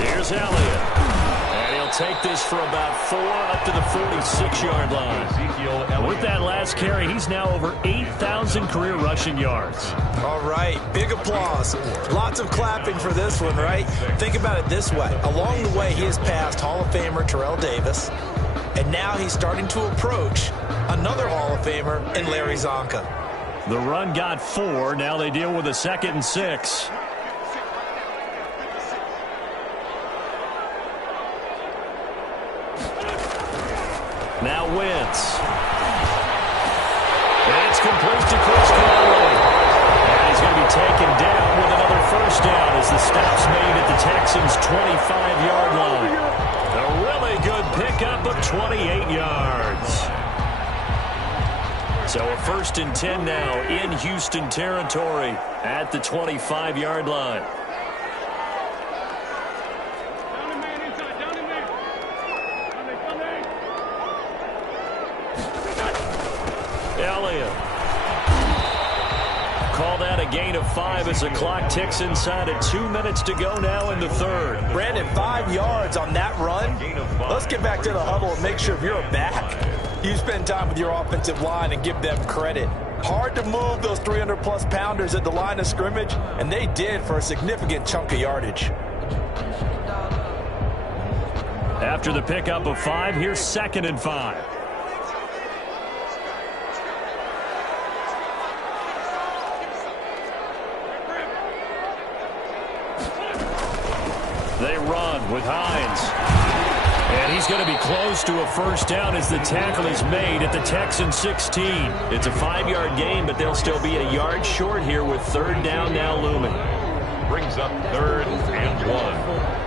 Here's Elliott. And he'll take this for about 4 up to the 46-yard line. With that last carry, he's now over 8,000 career rushing yards. All right, big applause. Lots of clapping for this one, right? Think about it this way. Along the way, he has passed Hall of Famer Terrell Davis, and now he's starting to approach another Hall of Famer in Larry Zonka. The run got 4. Now they deal with a 2nd and 6. Now Wentz. And it's complete to Chris Conley. And he's going to be taken down with another 1st down as the stop's made at the Texans' 25-yard line. A really good pickup of 28 yards. So a 1st and 10 now in Houston territory at the 25-yard line. Elliott. Call that a gain of 5 as the clock ticks inside of 2 minutes to go now in the 3rd. Brandon, 5 yards on that run. Let's get back to the huddle and make sure if you're a back, you spend time with your offensive line and give them credit. Hard to move those 300-plus pounders at the line of scrimmage, and they did for a significant chunk of yardage. After the pickup of 5, here's 2nd and 5. They run with Hines. And he's going to be close to a 1st down as the tackle is made at the Texans' 16. It's a 5-yard gain, but they'll still be a yard short here with 3rd down now looming. Brings up 3rd and 1.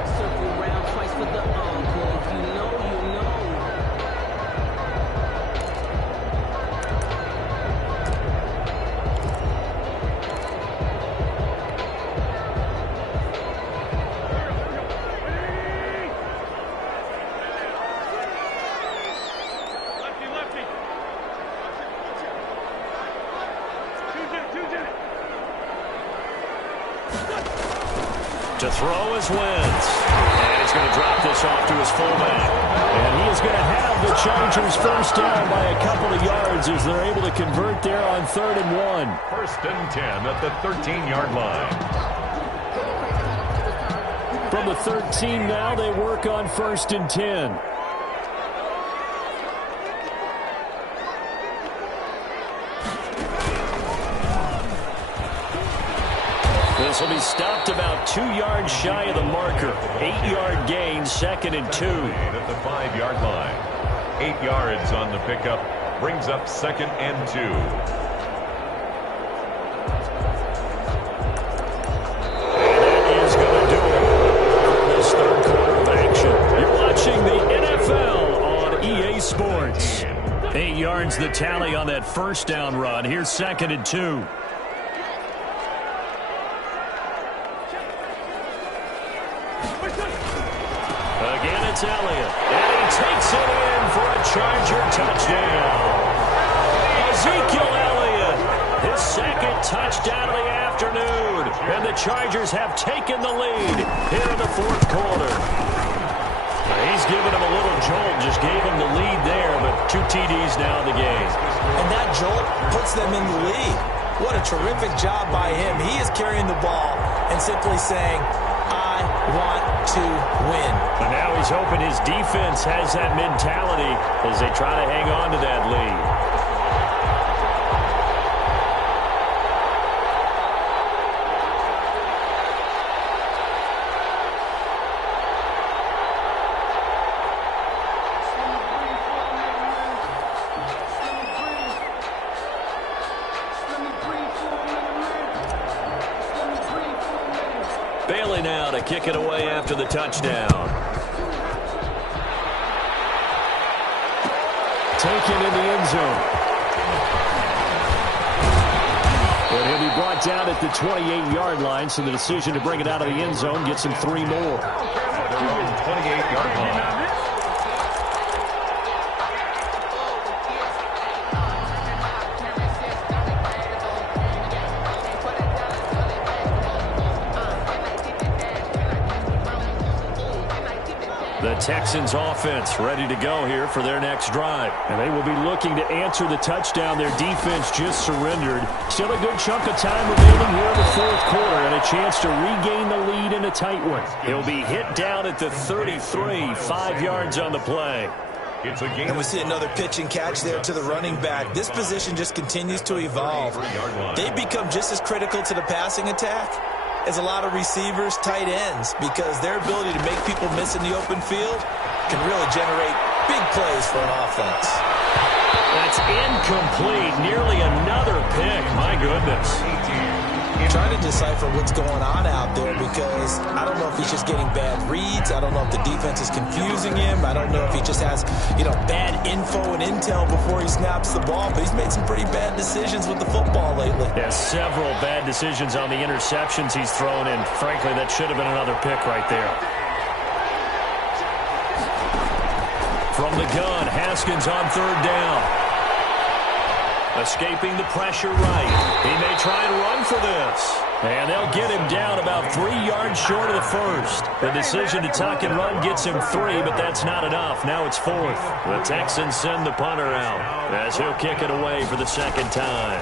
To throw is Wentz. And he's going to drop this off to his fullback. And he is going to have the Chargers 1st down by a couple of yards as they're able to convert there on 3rd and 1. 1st and 10 at the 13-yard line. From the 13 now, they work on 1st and 10. This will be stopped about 2 yards shy of the marker. 8-yard gain, 2nd and 2. At the 5-yard line. 8 yards on the pickup. Brings up 2nd and 2. And that is going to do was the tally on that first down run. Here's 2nd and 2. Again, it's Elliott. And he takes it in for a Charger touchdown. Ezekiel Elliott, his 2nd touchdown of the afternoon. And the Chargers have taken the lead here in the 4th quarter. He's given him a little jolt, just gave him the lead there, but 2 TDs now in the game. And that jolt puts them in the lead. What a terrific job by him. He is carrying the ball and simply saying, I want to win. And now he's hoping his defense has that mentality as they try to hang on to that lead. Bailey now to kick it away after the touchdown. Taken in the end zone. But he'll be brought down at the 28-yard line, so the decision to bring it out of the end zone gets him 3 more. At their own 28-yard line. The Texans offense ready to go here for their next drive. And they will be looking to answer the touchdown their defense just surrendered. Still a good chunk of time remaining here in the 4th quarter and a chance to regain the lead in a tight one. He'll be hit down at the 33, 5 yards on the play. It's a game. And we see another pitch and catch there to the running back. This position just continues to evolve. They become just as critical to the passing attack as a lot of receivers, tight ends, because their ability to make people miss in the open field can really generate big plays for an offense. That's incomplete. Nearly another pick. My goodness. Trying to decipher what's going on out there because I don't know if he's just getting bad reads. I don't know if the defense is confusing him. I don't know if he just has, bad info and intel before he snaps the ball. But he's made some pretty bad decisions with the football lately. Yeah, several bad decisions on the interceptions he's thrown in. Frankly, that should have been another pick right there. From the gun, Haskins on 3rd down. Escaping the pressure right. He may try and run for this. And they'll get him down about 3 yards short of the first. The decision to tuck and run gets him 3, but that's not enough. Now it's 4th. The Texans send the punter out as he'll kick it away for the 2nd time.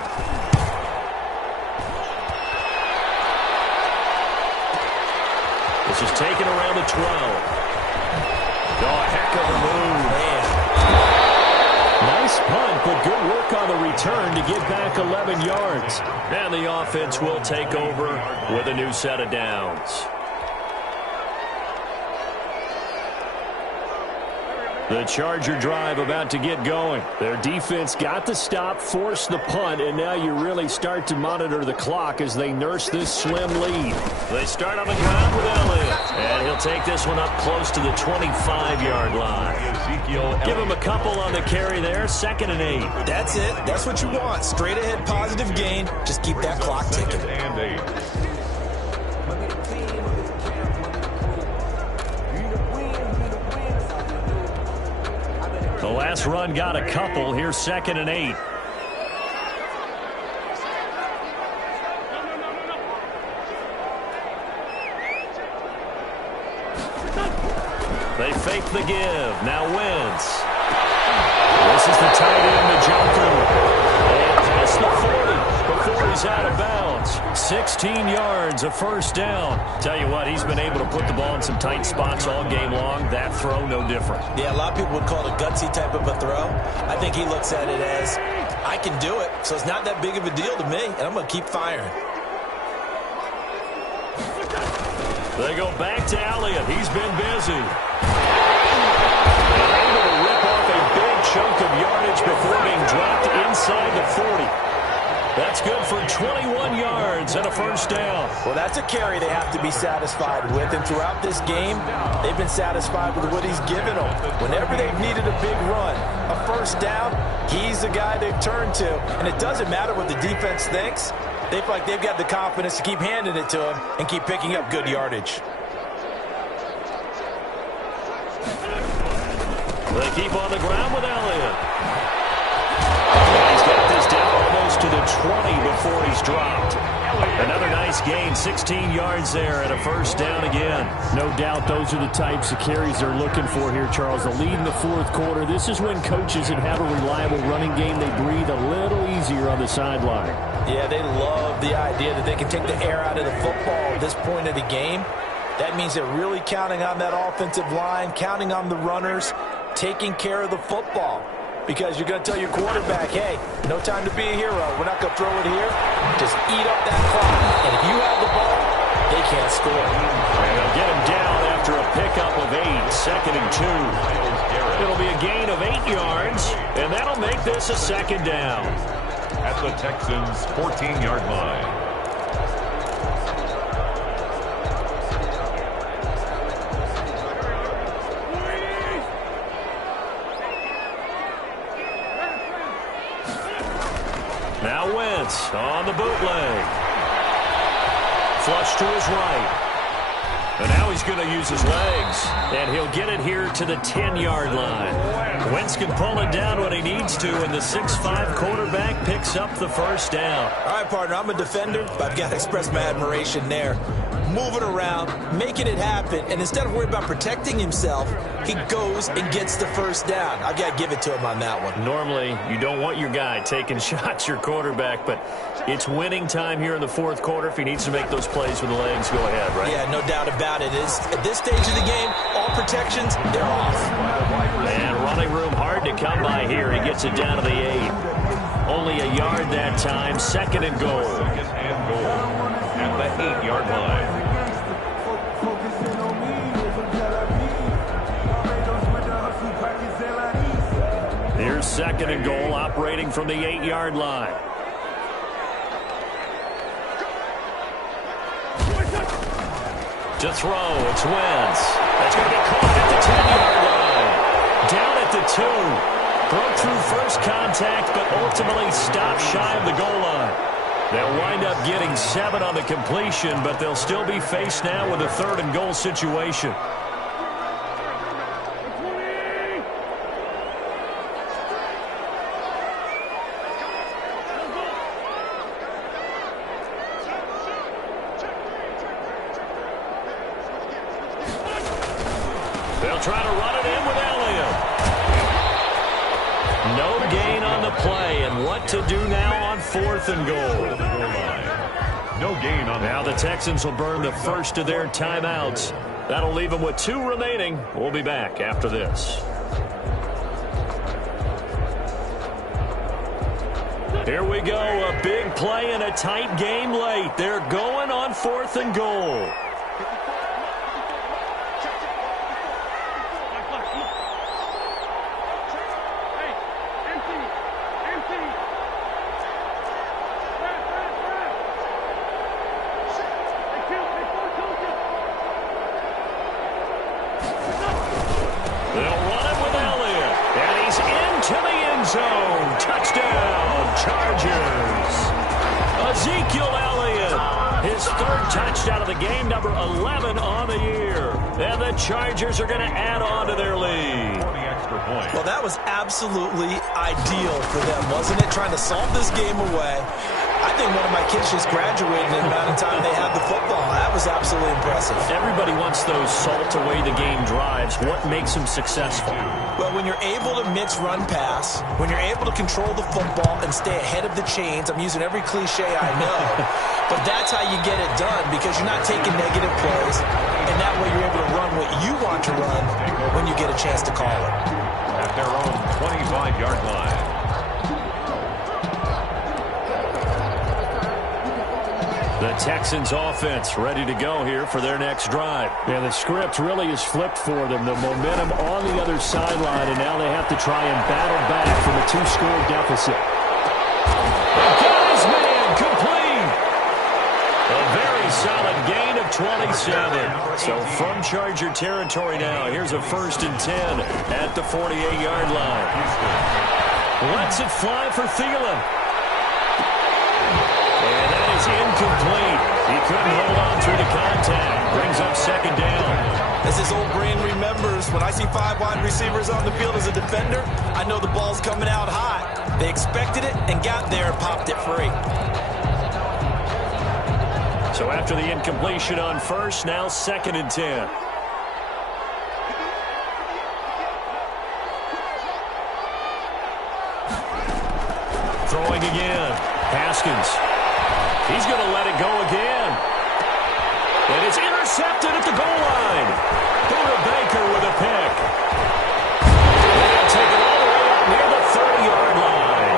This is taken around the 12. Oh, a heck of a move, man. Nice punt, but good work on the return to get back 11 yards. And the offense will take over with a new set of downs. The Charger drive about to get going. Their defense got the stop, forced the punt, and now you really start to monitor the clock as they nurse this slim lead. They start on the ground with Elliott, and he'll take this one up close to the 25-yard line. Give him a couple on the carry there, 2nd and 8. That's it. That's what you want. Straight ahead positive gain. Just keep that clock ticking. 2nd and 8. The last run got a couple. Here's 2nd and 8. They fake the give. Now Wentz. This is the tight end to jump through. And past the 40 before he's out of bounds. 16 yards, a 1st down. Tell you what, he's been able to put the ball in some tight spots all game long. That throw, no different. Yeah, a lot of people would call it a gutsy type of a throw. I think he looks at it as, I can do it, so it's not that big of a deal to me, and I'm going to keep firing. They go back to Elliott. He's been busy. And able to rip off a big chunk of yardage before being dropped inside the 40. That's good for 21 yards and a first down. Well, that's a carry they have to be satisfied with. And throughout this game, they've been satisfied with what he's given them. Whenever they've needed a big run, a first down, he's the guy they've turned to. And it doesn't matter what the defense thinks. They feel like they've got the confidence to keep handing it to him and keep picking up good yardage. They keep on the ground with Elliott. He's got this down almost to the 20 before he's dropped. Another nice gain, 16 yards there and a first down again. No doubt those are the types of carries they're looking for here, Charles. The lead in the fourth quarter. This is when coaches that have a reliable running game, they breathe a little easier on the sideline. Yeah, they love the idea that they can take the air out of the football at this point of the game. That means they're really counting on that offensive line, counting on the runners, taking care of the football. Because you're going to tell your quarterback, hey, no time to be a hero. We're not going to throw it here. Just eat up that clock. And if you have the ball, they can't score. And they'll get him down after a pickup of 8, 2nd and 2. It'll be a gain of 8 yards, and that'll make this a second down. At the Texans' 14-yard line. Now Wentz on the bootleg. Flush to his right. And now he's going to use his legs. And he'll get it here to the 10-yard line. Wentz can pull it down when he needs to, and the 6'5" quarterback picks up the first down. All right, partner, I'm a defender, but I've got to express my admiration there. Moving around, making it happen, and instead of worrying about protecting himself, he goes and gets the first down. I've got to give it to him on that one. Normally, you don't want your guy taking shots, your quarterback, but it's winning time here in the fourth quarter. If he needs to make those plays with the legs, go ahead, right? Yeah, no doubt about it. At this stage of the game, all protections, they're off. And running room hard to come by here. He gets it down to the 8. Only a yard that time, 2nd and goal. 2nd and goal at the 8-yard line. Here's 2nd and goal, operating from the 8-yard line. To throw, it's Wentz. That's going to be caught at the 10-yard line. Down at the 2. Broke through first contact, but ultimately stopped shy of the goal line. They'll wind up getting 7 on the completion, but they'll still be faced now with a 3rd and goal situation. They'll try to run it in with Elliott. No gain on the play, and what to do now on 4th and goal. No gain on now the Texans will burn the first of their timeouts. That'll leave them with 2 remaining. We'll be back after this. Here we go, a big play and a tight game late. They're going on 4th and goal. Touchdown of the game, number 11 on the year. And the Chargers are going to add on to their lead. 20 extra points. Well, that was absolutely ideal for them, wasn't it? Trying to solve this game away. I think one of my kids just graduated in the amount of time they had the football. That was absolutely impressive. Everybody wants those salt-away-the-game drives. What makes them successful? Well, when you're able to mix run-pass, when you're able to control the football and stay ahead of the chains, I'm using every cliche I know, but that's how you get it done because you're not taking negative plays, and that way you're able to run what you want to run when you get a chance to call it. At their own 25-yard line. The Texans offense ready to go here for their next drive. Yeah, the script really is flipped for them. The momentum on the other sideline, and now they have to try and battle back from a 2-score deficit. The got his man. solid gain of 27. So from Charger territory now, here's a 1st and 10 at the 48-yard line. Lets it fly for Thielen. And that is incomplete. He couldn't hold on through the contact. Brings up 2nd down. As his old brain remembers, when I see 5 wide receivers on the field as a defender, I know the ball's coming out hot. They expected it and got there and popped it free. So after the incompletion on 1st, now 2nd and 10. Throwing again. Haskins. He's going to let it go again. And it's intercepted at the goal line. Buda Baker with a pick. And take it all the way up near the 30-yard line.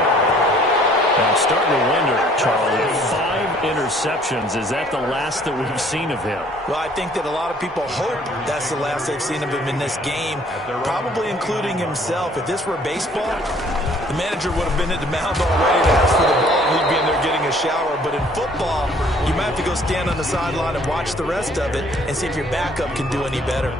I'm starting to wonder, Charlie, 5 interceptions. Is that the last that we've seen of him? Well, I think that a lot of people hope that's the last they've seen of him in this game, probably including himself. If this were baseball, the manager would have been at the mound already to ask for the ball. He'd be in there getting a shower. But in football, you might have to go stand on the sideline and watch the rest of it and see if your backup can do any better.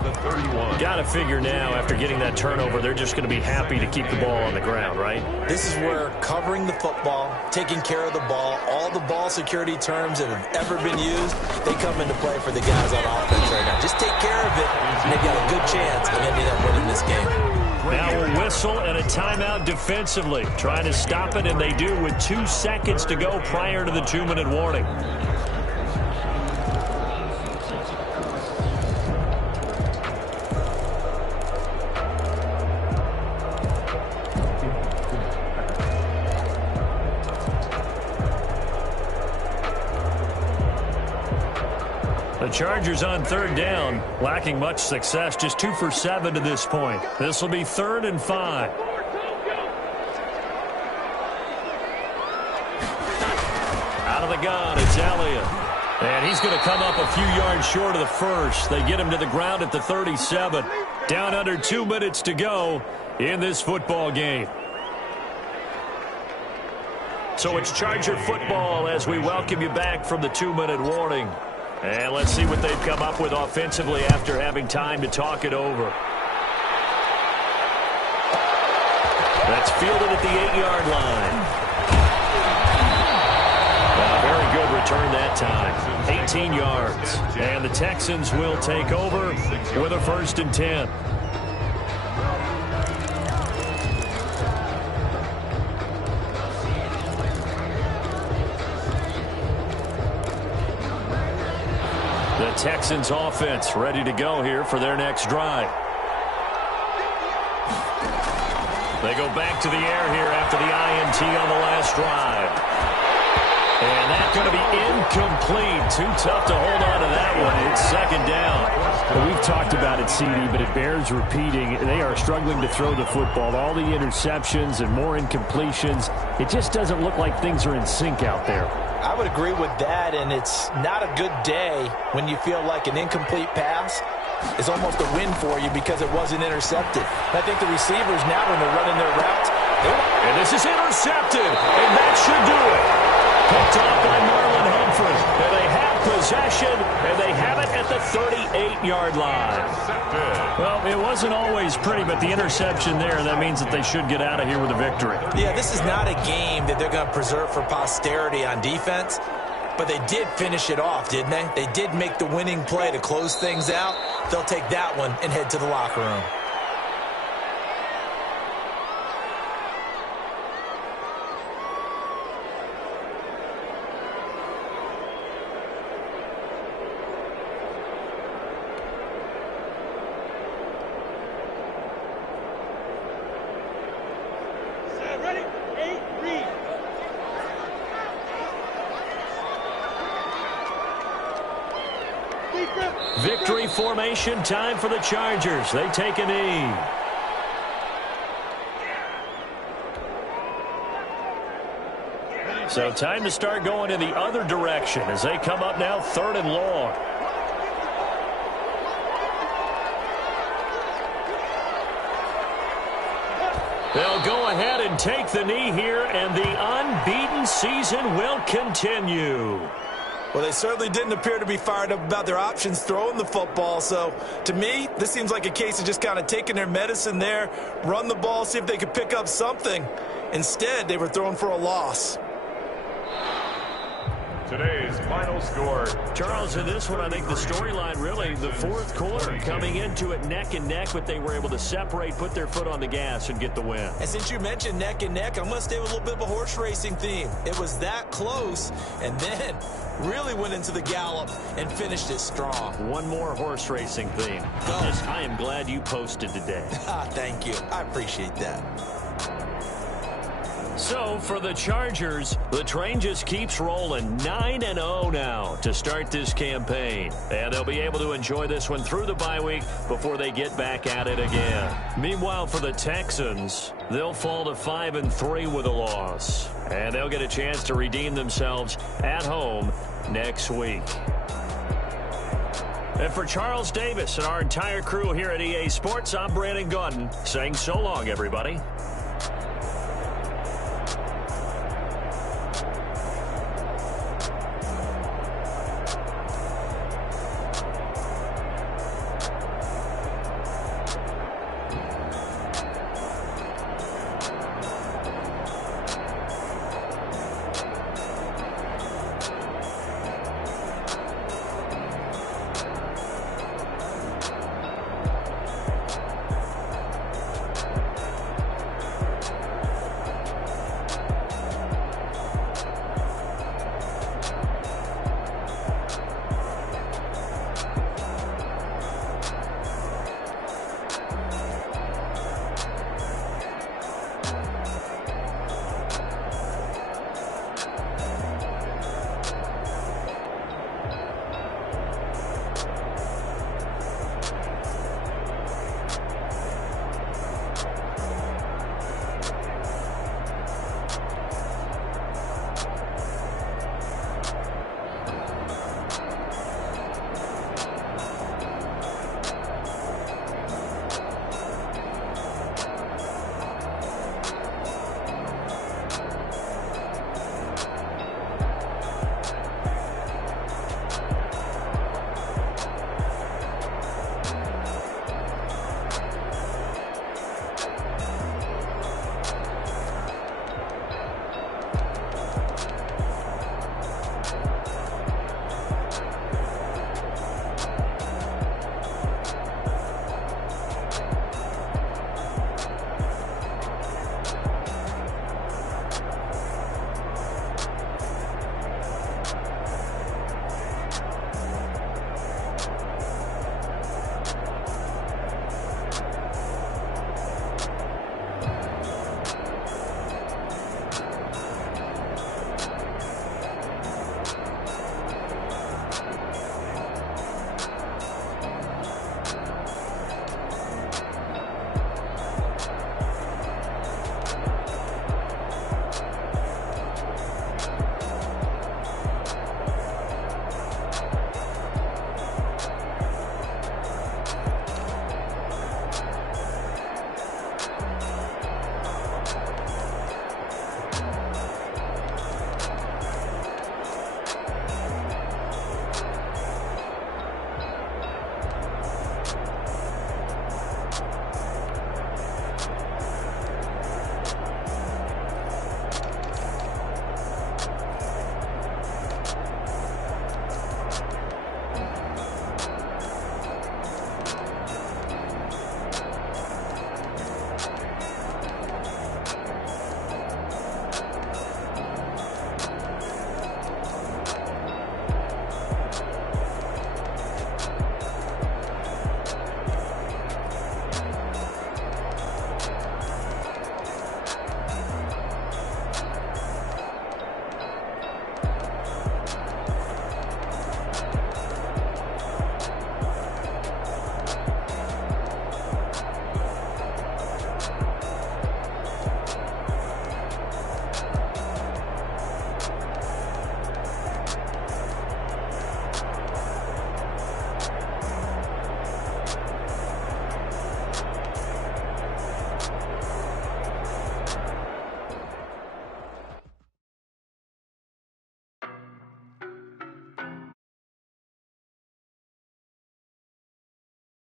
Got to figure now, after getting that turnover, they're just going to be happy to keep the ball on the ground, right? This is where covering the football, taking care of the ball, all the ball security terms that have ever been used, they come into play for the guys on offense right now. Just take care of it, and they've got a good chance of ending up winning this game. Now a whistle and a timeout defensively. Trying to stop it, and they do with 2 seconds to go prior to the 2-minute warning. The Chargers on 3rd down, lacking much success, just 2 for 7 to this point. This will be 3rd and 5. Out of the gun, it's Elliott. And he's going to come up a few yards short of the first. They get him to the ground at the 37. Down under 2 minutes to go in this football game. So it's Charger football as we welcome you back from the 2-minute warning. And let's see what they've come up with offensively after having time to talk it over. That's fielded at the 8-yard line. Very good return that time. 18 yards. And the Texans will take over with a 1st and 10. The Texans offense ready to go here for their next drive. They go back to the air here after the INT on the last drive. And that's going to be incomplete. Too tough to hold on to that one. It's 2nd down. Well, we've talked about it, CD, but it bears repeating. They are struggling to throw the football. All the interceptions and more incompletions. It just doesn't look like things are in sync out there. I would agree with that, and it's not a good day when you feel like an incomplete pass is almost a win for you because it wasn't intercepted. I think the receivers now, when they're running their routes, and this is intercepted, and that should do it. Picked off by Marlon Humphrey, and they have possession, and they have it at the 38-yard line. Well, it wasn't always pretty, but the interception there, that means that they should get out of here with a victory. Yeah, this is not a game that they're going to preserve for posterity on defense, but they did finish it off, didn't they? They did make the winning play to close things out. They'll take that one and head to the locker room. Victory formation time for the Chargers. They take a knee. So time to start going in the other direction as they come up now 3rd and long. They'll go ahead and take the knee here, and the unbeaten season will continue. Well, they certainly didn't appear to be fired up about their options throwing the football. So, to me, this seems like a case of just kind of taking their medicine there, run the ball, see if they could pick up something. Instead, they were throwing for a loss. Today's final score. Charles, in this one, I think the storyline really, the fourth quarter, coming into it neck and neck, but they were able to separate, put their foot on the gas, and get the win. And since you mentioned neck and neck, I'm going to stay with a little bit of a horse racing theme. It was that close, and then really went into the gallop and finished it strong. One more horse racing theme. I am glad you posted today. Thank you. I appreciate that. So, for the Chargers, the train just keeps rolling 9-0 now to start this campaign. And they'll be able to enjoy this one through the bye week before they get back at it again. Meanwhile, for the Texans, they'll fall to 5-3 with a loss. And they'll get a chance to redeem themselves at home next week. And for Charles Davis and our entire crew here at EA Sports, I'm Brandon Gaudin saying so long, everybody.